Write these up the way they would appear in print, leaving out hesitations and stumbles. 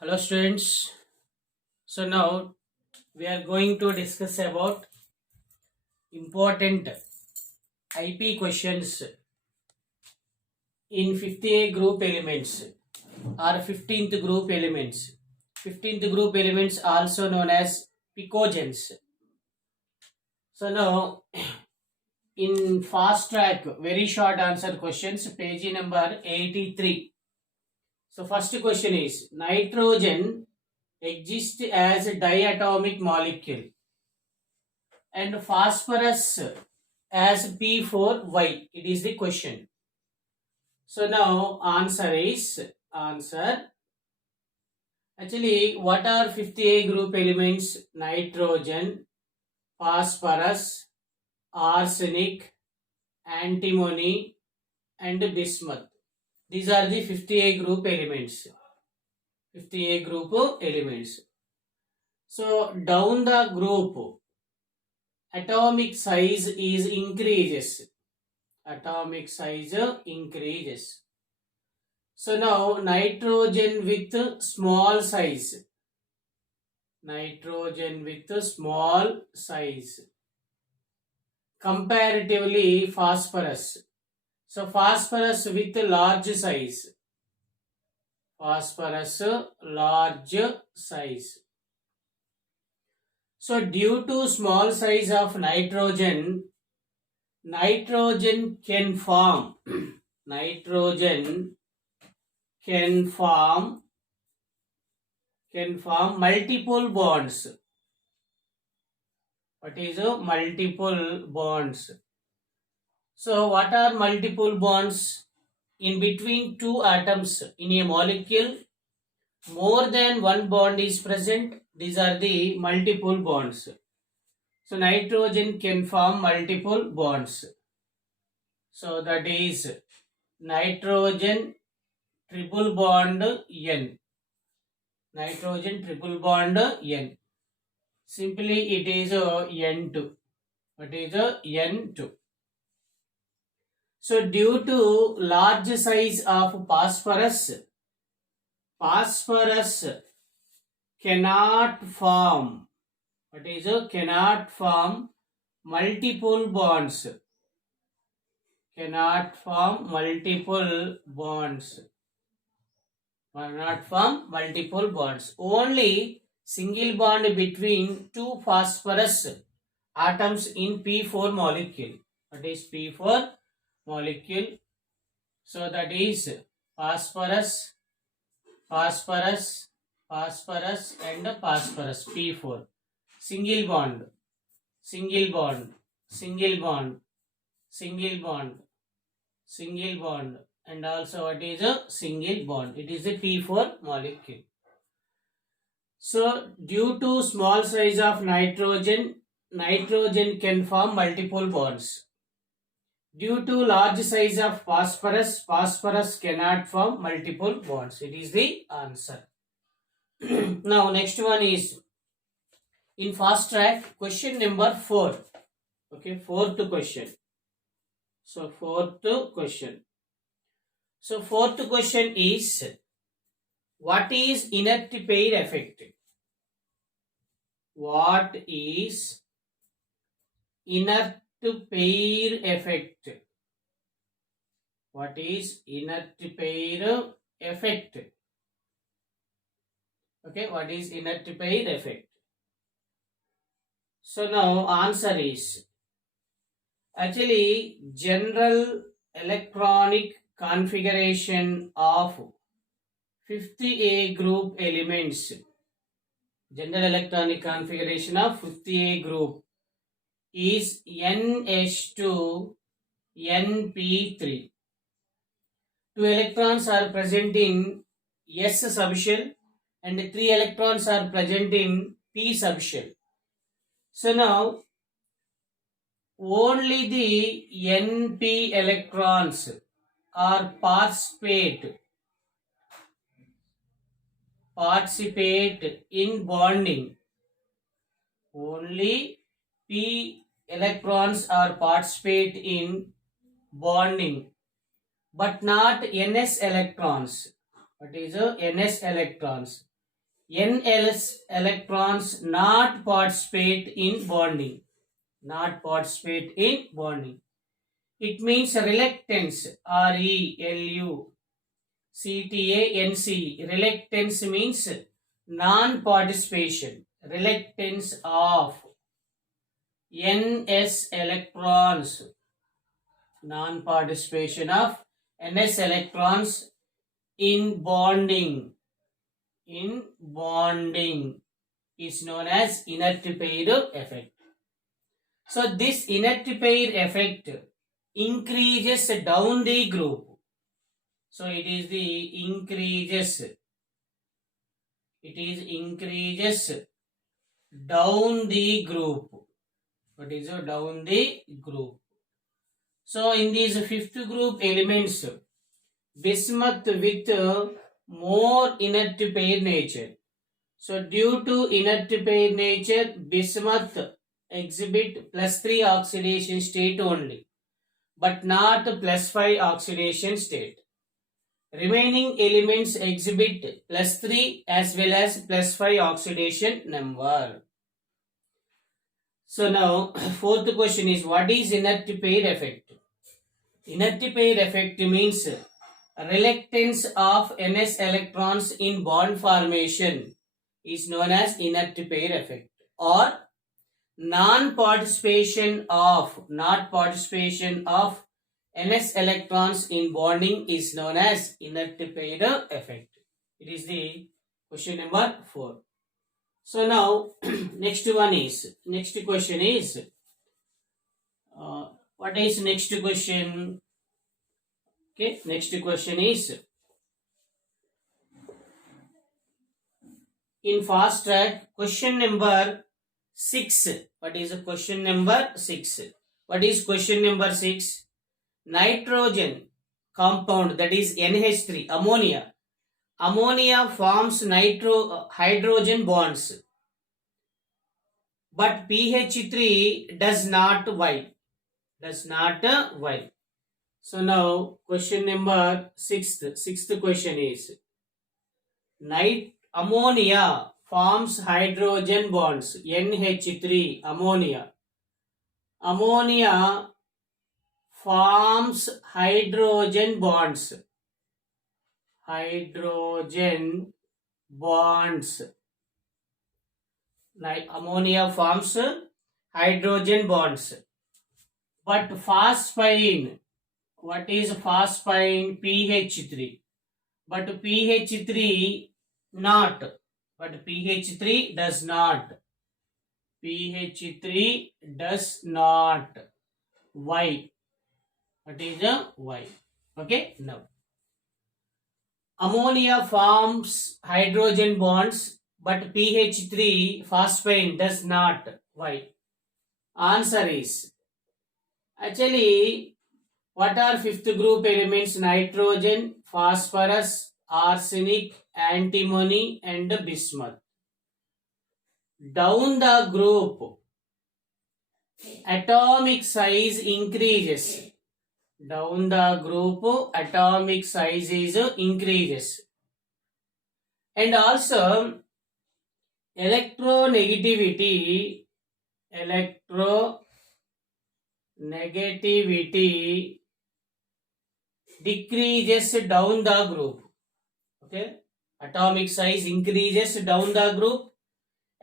Hello students. So now we are going to discuss about important IP questions in 50A group elements or 15th group elements. 15th group elements also known as picogens. So now in fast track very short answer questions, page number 83. So first question is nitrogen exists as a diatomic molecule and phosphorus as P4Y. It is the question. So now answer. Actually, what are 50A group elements? Nitrogen, phosphorus, arsenic, antimony, and bismuth. These are the 50A group elements. 50A group elements. So down the group, atomic size is increases. Atomic size increases. So now nitrogen with small size. Nitrogen with small size. Comparatively phosphorus. So phosphorus with large size. Phosphorus large size. So due to small size of nitrogen, nitrogen can form multiple bonds. What is multiple bonds? So what are multiple bonds? In between two atoms in a molecule, more than one bond is present. These are the multiple bonds. So nitrogen can form multiple bonds. So that is nitrogen triple bond N. Nitrogen triple bond N. Simply it is N2. What is N2? So due to large size of phosphorus cannot form. What is cannot form multiple bonds. Cannot form multiple bonds. Cannot form multiple bonds. Only single bond between two phosphorus atoms in P4 molecule. What is P4 molecule? So that is phosphorus and phosphorus P4. Single bond, single bond, single bond, single bond, single bond, and also what is a single bond? It is a P4 molecule. So due to small size of nitrogen can form multiple bonds. Due to large size of phosphorus cannot form multiple bonds. It is the answer. Now next one is in fast track question number 4. Okay, fourth question. So fourth question is what is inert pair effect? What is inert pair effect? What is inert pair effect? Okay, what is inert pair effect? So now answer is actually general electronic configuration of 50A group elements. General electronic configuration of 50A group is NH2 NP3. 2 electrons are present in S subshell and 3 electrons are present in P subshell. So now only the NP electrons are participate in bonding. Only P electrons are participate in bonding, but not NS electrons. What is ns electrons? Ns electrons not participate in bonding. Not participate in bonding. It means reluctance. RELUCTANC. Reluctance means non-participation. Reluctance of ns electrons. Non-participation of ns electrons in bonding. In bonding is known as inert pair effect. So this inert pair effect increases down the group. So it is the increases. It is increases down the group. What is down the group? So in these fifth group elements, bismuth with more inert pair nature. So due to inert pair nature, bismuth exhibit +3 oxidation state only, but not +5 oxidation state. Remaining elements exhibit +3 as well as +5 oxidation number. So now fourth question is, what is inert pair effect? Inert pair effect means reluctance of ns electrons in bond formation is known as inert pair effect, or non-participation of ns electrons in bonding is known as inert pair effect. It is the question number 4. So now next question is what is next question? Okay, next question is, in fast track, question number 6. What is question number 6? What is question number 6? Nitrogen compound, that is NH3, ammonia. Ammonia forms hydrogen bonds, but pH3 does not. Why? Does not. Why? So now question number 6th. Sixth question is, ammonia forms hydrogen bonds, NH3, ammonia. Ammonia forms hydrogen bonds. Hydrogen bonds. Ammonia forms hydrogen bonds. But phosphine, what is phosphine? pH3. But pH3 not. But pH3 does not. pH3 does not. Why? What is the why? Okay, now ammonia forms hydrogen bonds, but pH3 phosphine does not. Why? Answer is, actually, what are fifth group elements? Nitrogen, phosphorus, arsenic, antimony and bismuth. Down the group, atomic size increases. Down the group, atomic size is increases. And also electronegativity decreases down the group. Okay, atomic size increases down the group,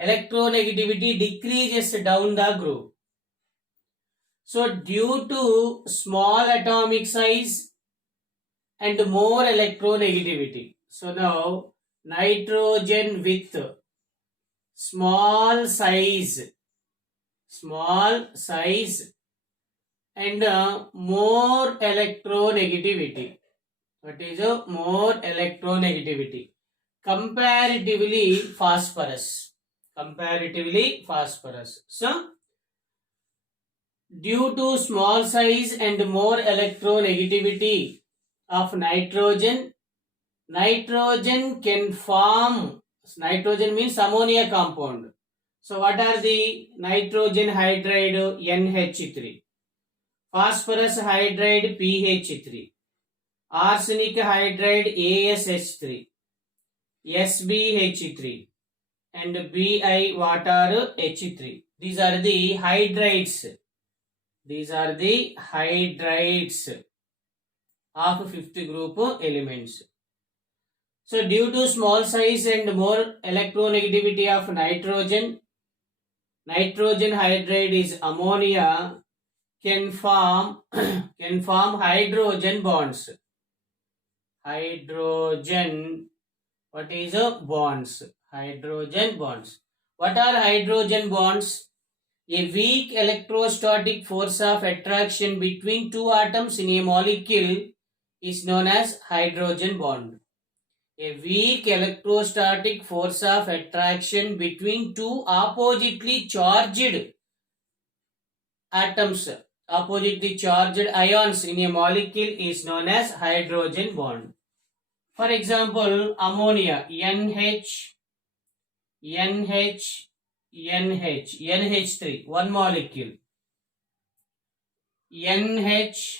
electronegativity decreases down the group. So due to small atomic size and more electronegativity, so now nitrogen with small size and more electronegativity. What is more electronegativity? Comparatively phosphorus. So due to small size and more electronegativity of nitrogen can form, nitrogen means ammonia compound. So what are the nitrogen hydride? NH3. Phosphorus hydride? PH3. arsenic hydride ASH3, SbH3, and Bi water H3. These are the hydrides. These are the hydrides of fifth group elements. So due to small size and more electronegativity of nitrogen, nitrogen hydride is ammonia can form can form hydrogen bonds. Hydrogen, what is a bonds? Hydrogen bonds. What are hydrogen bonds? A weak electrostatic force of attraction between two atoms in a molecule is known as hydrogen bond. A weak electrostatic force of attraction between two oppositely charged atoms, oppositely charged ions in a molecule is known as hydrogen bond. For example, ammonia, NH3, one molecule. NH,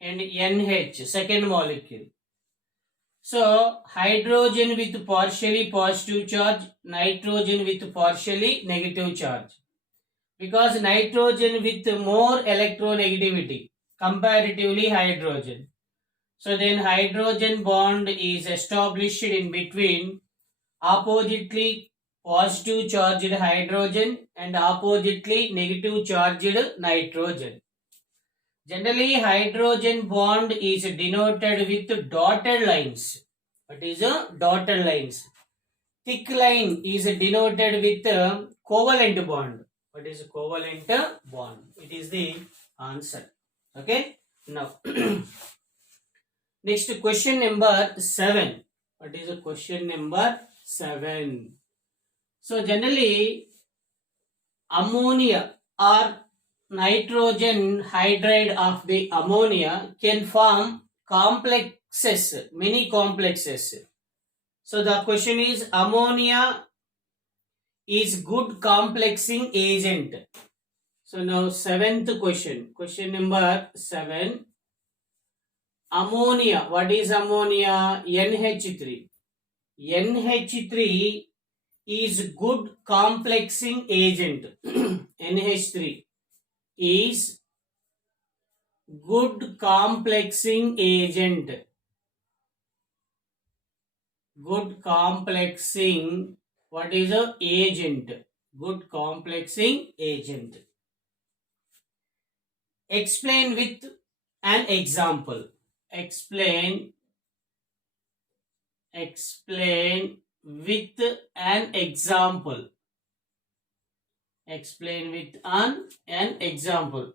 and NH, second molecule. So, hydrogen with partially positive charge, nitrogen with partially negative charge. Because nitrogen with more electronegativity, comparatively hydrogen. So then hydrogen bond is established in between oppositely positive charged hydrogen and oppositely negative charged nitrogen. Generally, hydrogen bond is denoted with dotted lines. What is a dotted lines? Thick line is denoted with covalent bond. What is a covalent bond? It is the answer. Okay. Now, next question number 7. What is the question number 7? So, generally, ammonia or nitrogen hydride of the ammonia can form complexes, many complexes. So, the question is ammonia is good complexing agent. So, now 7th question. Question number 7. Ammonia. What is ammonia? NH3. NH3 is good complexing agent. NH3 is good complexing agent. Good complexing, what is a agent? Good complexing agent. Explain with an example. Explain with an example. Explain with an example.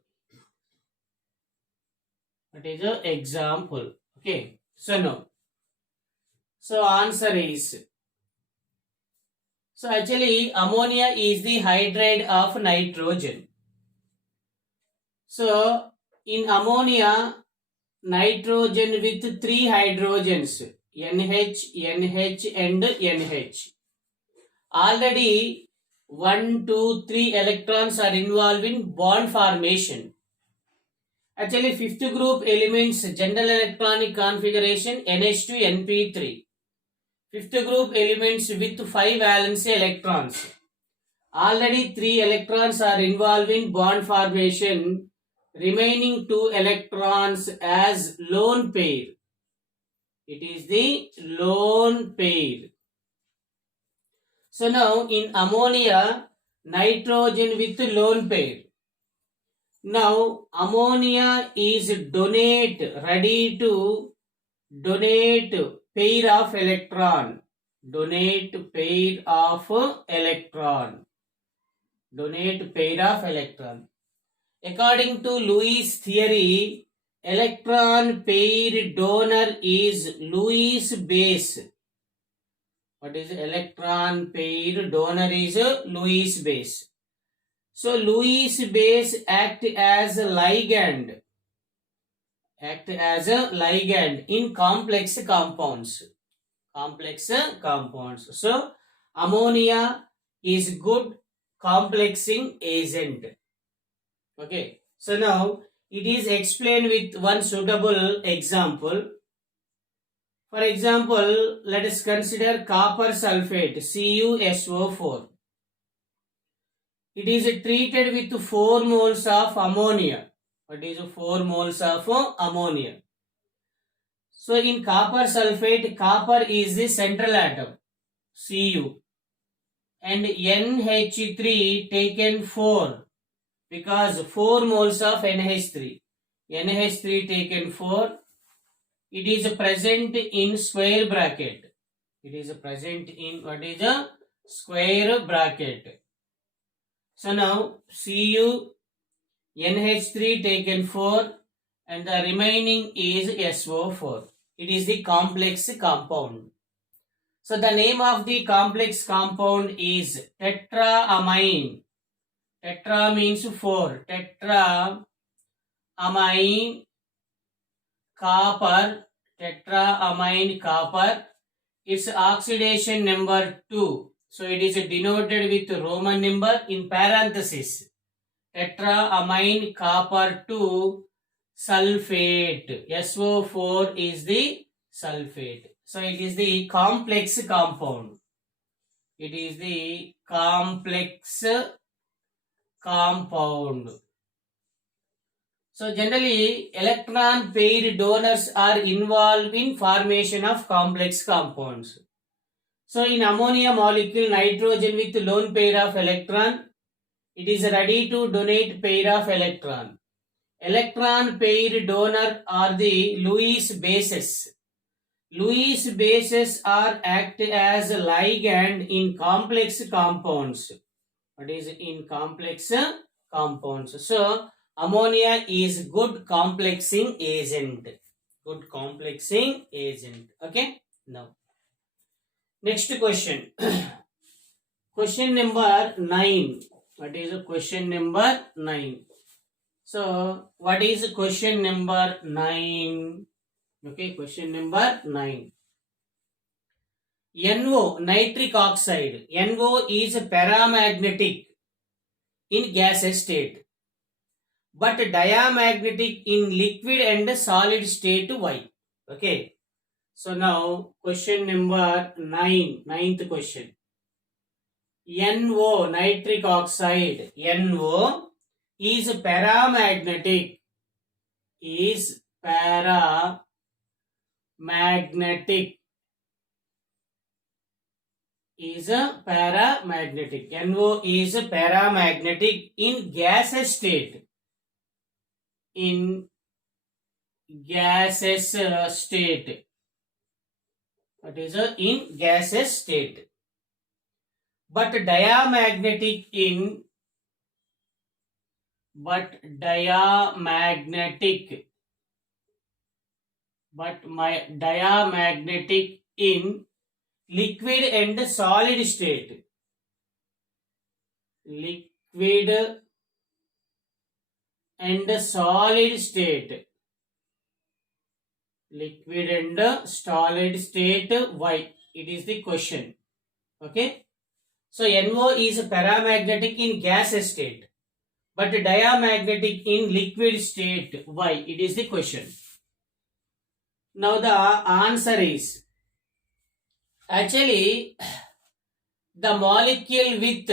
What is an example? Okay. So now. So answer is. So actually ammonia is the hydride of nitrogen. So in ammonia, nitrogen with 3 hydrogens, NH, NH and NH. Already 1, 2, 3 electrons are involved in bond formation. Actually, fifth group elements general electronic configuration NH2 NP3. Fifth group elements with 5 valence electrons. Already 3 electrons are involved in bond formation. Remaining 2 electrons as lone pair. It is the lone pair. So now in ammonia, nitrogen with lone pair. Now ammonia is ready to donate pair of electron. Donate pair of electron. Donate pair of electron. According to Lewis theory, electron pair donor is Lewis base. What is electron pair donor is Lewis base. So Lewis base act as a ligand. Act as a ligand in complex compounds. Complex compounds. So ammonia is good complexing agent. Okay. So now It is explained with one suitable example. For example, let us consider copper sulfate, CuSO4. It is treated with 4 moles of ammonia. What is 4 moles of ammonia? So in copper sulfate, copper is the central atom, Cu, and NH3 taken 4 because 4 moles of NH3. NH3 taken 4. It is present in square bracket. It is present in what is a square bracket. So now Cu, NH3 taken 4 and the remaining is SO4. It is the complex compound. So the name of the complex compound is tetraamine. Tetra means 4. Tetraamine copper. Tetraamine copper. Its oxidation number 2. So it is denoted with Roman number in parenthesis. Tetraamine copper 2 sulfate. SO4 is the sulfate. So it is the complex compound. It is the complex compound. So generally electron pair donors are involved in formation of complex compounds. So in ammonia molecule, nitrogen with lone pair of electron, it is ready to donate pair of electron. Electron pair donor are the Lewis bases. Lewis bases are act as ligand in complex compounds. What is in complex compounds? So ammonia is good complexing agent. Good complexing agent. Okay. Now next question. Question number 9. What is question number 9? So what is question number 9? Okay, question number 9. NO, nitric oxide. NO is paramagnetic in gaseous state, but diamagnetic in liquid and solid state. Why? Okay. So now question number 9, ninth question. NO, nitric oxide. NO is paramagnetic. Is paramagnetic. Is a paramagnetic. NO is a paramagnetic in gaseous state. In gaseous state. What is in gaseous state? But diamagnetic in diamagnetic in liquid and solid state. Liquid and solid state. Liquid and solid state. Why? It is the question. Okay. So NO is paramagnetic in gaseous state, but diamagnetic in liquid state. Why? It is the question. Now the answer is actually the molecule with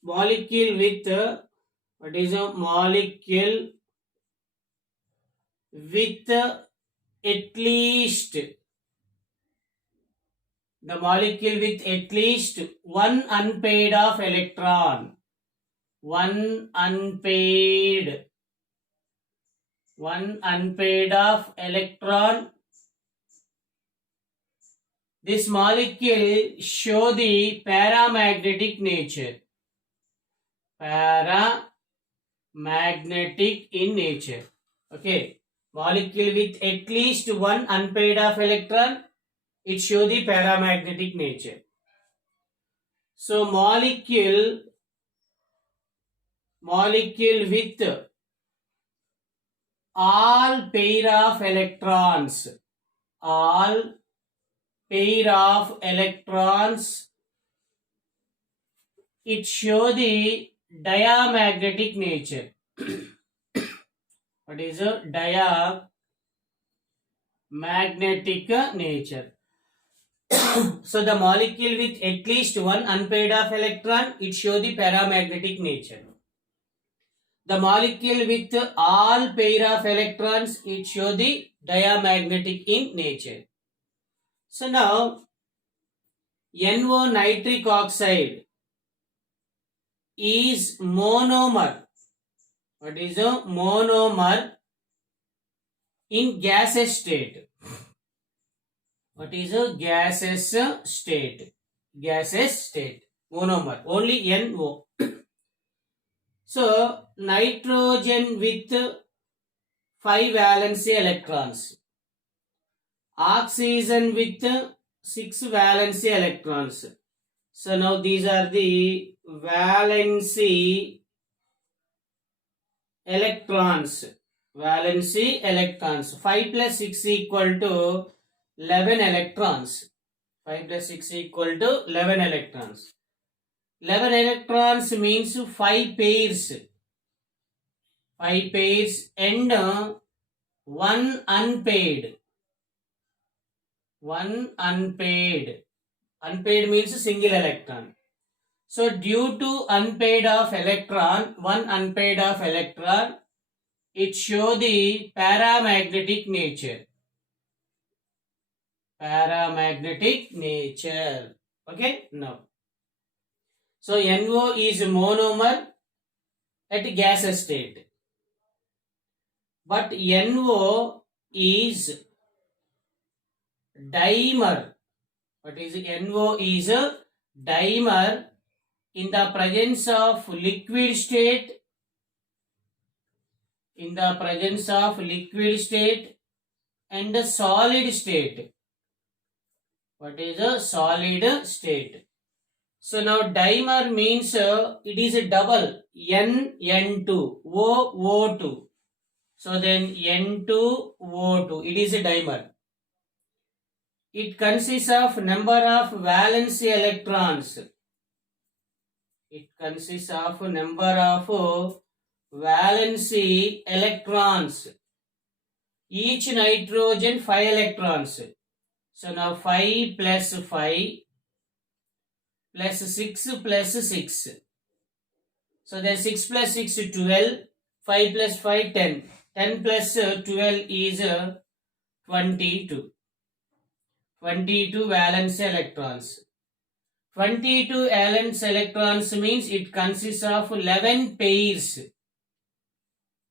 what is a molecule with at least one unpaired of electron. One unpaired of electron. This molecule show the paramagnetic nature. Paramagnetic in nature. Okay. Molecule with at least one unpaired of electron, it show the paramagnetic nature. So molecule with all pair of electrons, it show the diamagnetic nature. What is a diamagnetic nature? So the molecule with at least one unpaired of electron, it show the paramagnetic nature. The molecule with all pair of electrons, it show the diamagnetic in nature. So now NO nitric oxide is monomer. What is a monomer in gaseous state? What is a gaseous state? Gaseous state. Monomer. Only NO. So nitrogen with 5 valency electrons. Oxygen with 6 valency electrons. So now these are the valency electrons. Valency electrons. 5 plus 6 equal to 11 electrons. 5 plus 6 equal to 11 electrons. 11 electrons means 5 pairs. 5 pairs and 1 unpaired. 1 unpaired. Unpaired means single electron. So due to unpaired of electron, 1 unpaired of electron, it show the paramagnetic nature. Paramagnetic nature. Okay, now. So NO is monomer at gaseous state. But NO is dimer. What is NO is a dimer in the presence of liquid state. In the presence of liquid state and the solid state. What is a solid state? So now dimer means it is a double N2 O2. So then N2O2, it is a dimer. It consists of number of valency electrons. It consists of number of valency electrons. Each nitrogen 5 electrons. So now 5 plus 5 plus 6 plus 6. So then 6 plus 6 12. 5 plus 5 10. 10 plus 12 is 22. 22 valence electrons. 22 valence electrons means it consists of 11 pairs.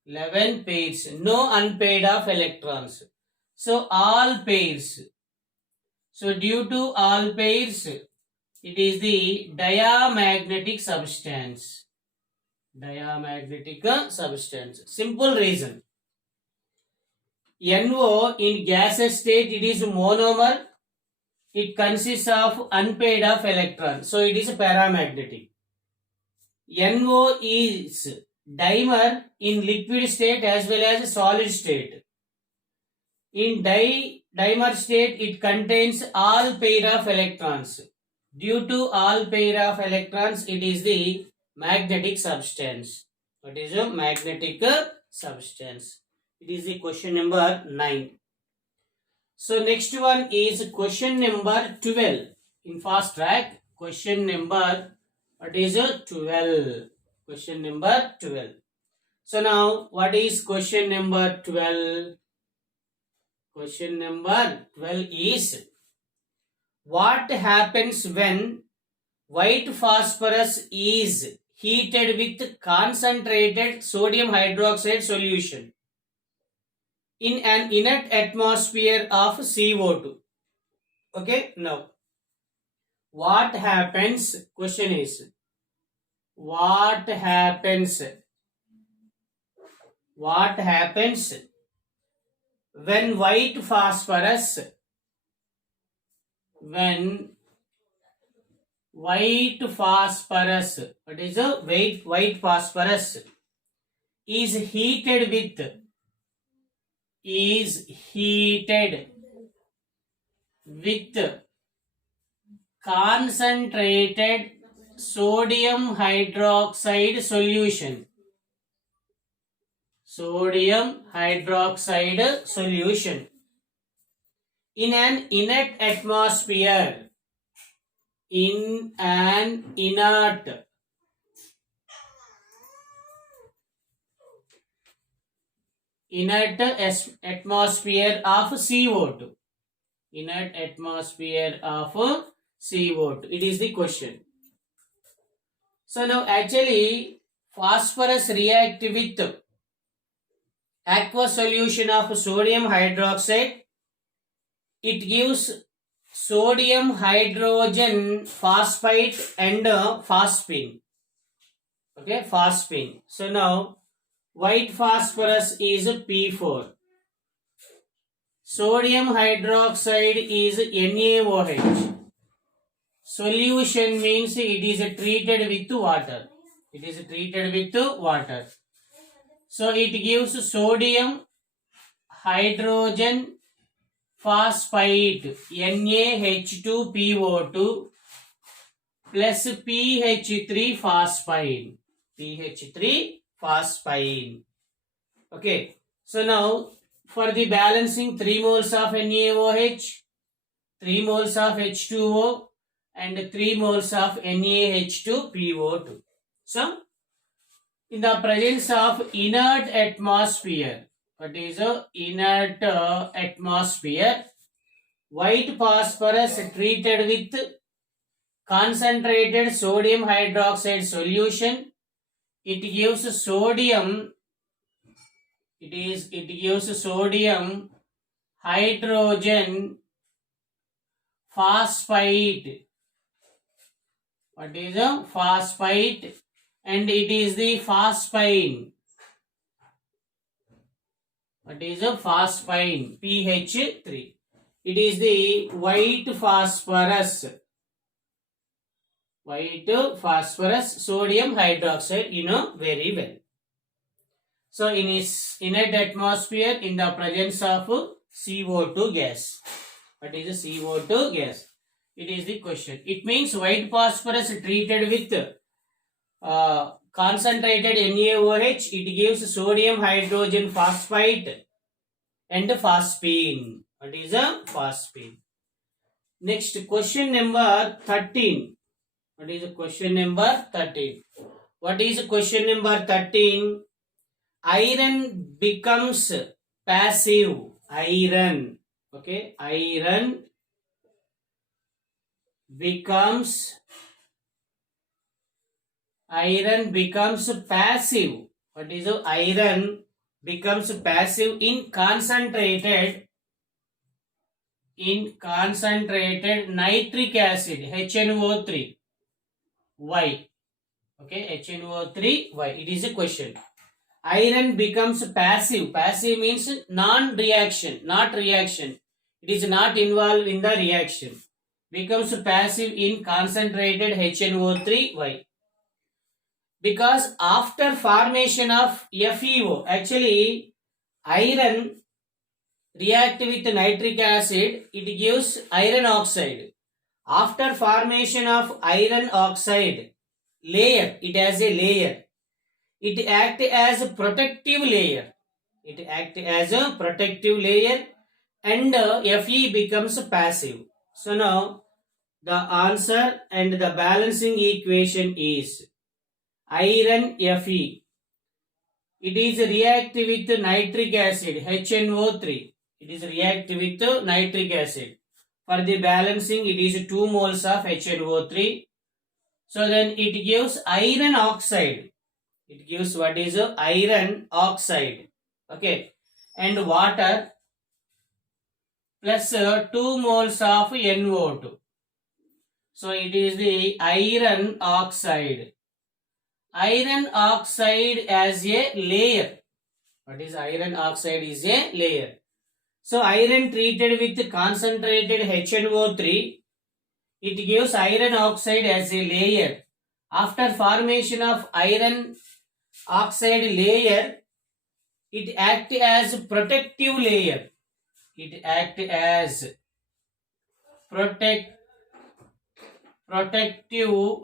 11 pairs. No unpaired of electrons. So all pairs. So due to all pairs, it is the diamagnetic substance. Diamagnetic substance. Simple reason. NO in gaseous state, it is monomer. It consists of unpaired of electrons. So it is a paramagnetic. NO is dimer in liquid state as well as solid state. In dimer state, it contains all pair of electrons. Due to all pair of electrons, it is the magnetic substance. What is a magnetic substance? It is the question number 9. So next one is question number 12. In fast track, question number, what is 12? Question number 12. So now, what is question number 12? Question number 12 is, what happens when white phosphorus is heated with concentrated sodium hydroxide solution in an inert atmosphere of CO2? Okay, now what happens? Question is, what happens when white phosphorus what is a white phosphorus is heated with concentrated sodium hydroxide solution. sodium hydroxide solution in an inert atmosphere. In an inert atmosphere of CO2. Inert atmosphere of CO2. It is the question. So now actually phosphorus react with aqueous solution of sodium hydroxide. It gives sodium hydrogen phosphate and phosphine. Okay, phosphine. So now white phosphorus is P4. Sodium hydroxide is NaOH. Solution means it is treated with water. It is treated with water. So it gives sodium hydrogen phosphate NaH2PO2 plus PH3 phosphine. PH3 phosphine. Okay. So now for the balancing 3 moles of NaOH, 3 moles of H2O and 3 moles of NaH2PO2. So in the presence of inert atmosphere, what is a inert atmosphere, white phosphorus treated with concentrated sodium hydroxide solution, it gives sodium hydrogen phosphate. What is a phosphate? And it is the phosphine. What is a phosphine? PH3. It is the white phosphorus. White phosphorus sodium hydroxide, you know very well. So in its inert atmosphere, in the presence of CO2 gas. What is a CO2 gas? It is the question. It means white phosphorus treated with concentrated NaOH, it gives sodium hydrogen phosphate and phosphine. What is a phosphine? Next, question number 13. What is question number 13? What is question number 13? Iron becomes passive. Iron. Okay. Iron becomes passive. What is iron becomes passive in concentrated nitric acid HNO3. Why? Okay, HNO3. Why? It is a question. Iron becomes passive. Passive means non-reaction, not reaction. It is not involved in the reaction. Becomes passive in concentrated HNO3. Why? Because after formation of FeO, actually iron react with nitric acid, it gives iron oxide. After formation of iron oxide layer, it has a layer. It act as a protective layer. And Fe becomes passive. So now the answer and the balancing equation is iron Fe. It is reactive with nitric acid HNO3. It is reactive with nitric acid. For the balancing, it is 2 moles of HNO3. So then it gives iron oxide. It gives what is iron oxide. Okay. And water plus 2 moles of NO2. So it is the iron oxide. Iron oxide as a layer. What is iron oxide? Is a layer. So iron treated with concentrated HNO3, it gives iron oxide as a layer. After formation of iron oxide layer, it acts as protective layer. It acts as protective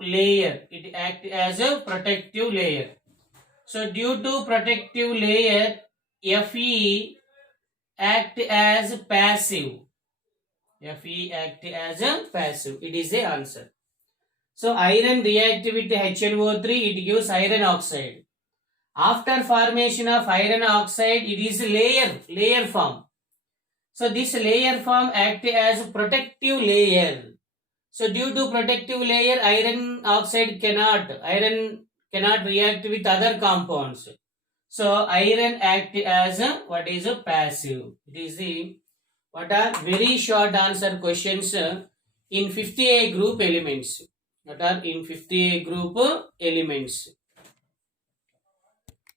layer. It acts as a protective layer. So due to protective layer, Fe act as passive. Fe act as a passive. It is the answer. So iron react with HNO3, it gives iron oxide. After formation of iron oxide, it is layer form. So this layer form act as protective layer. So due to protective layer, iron cannot react with other compounds. So iron act as a passive. It is the what are very short answer questions in 50A group elements. What are in 50A group elements?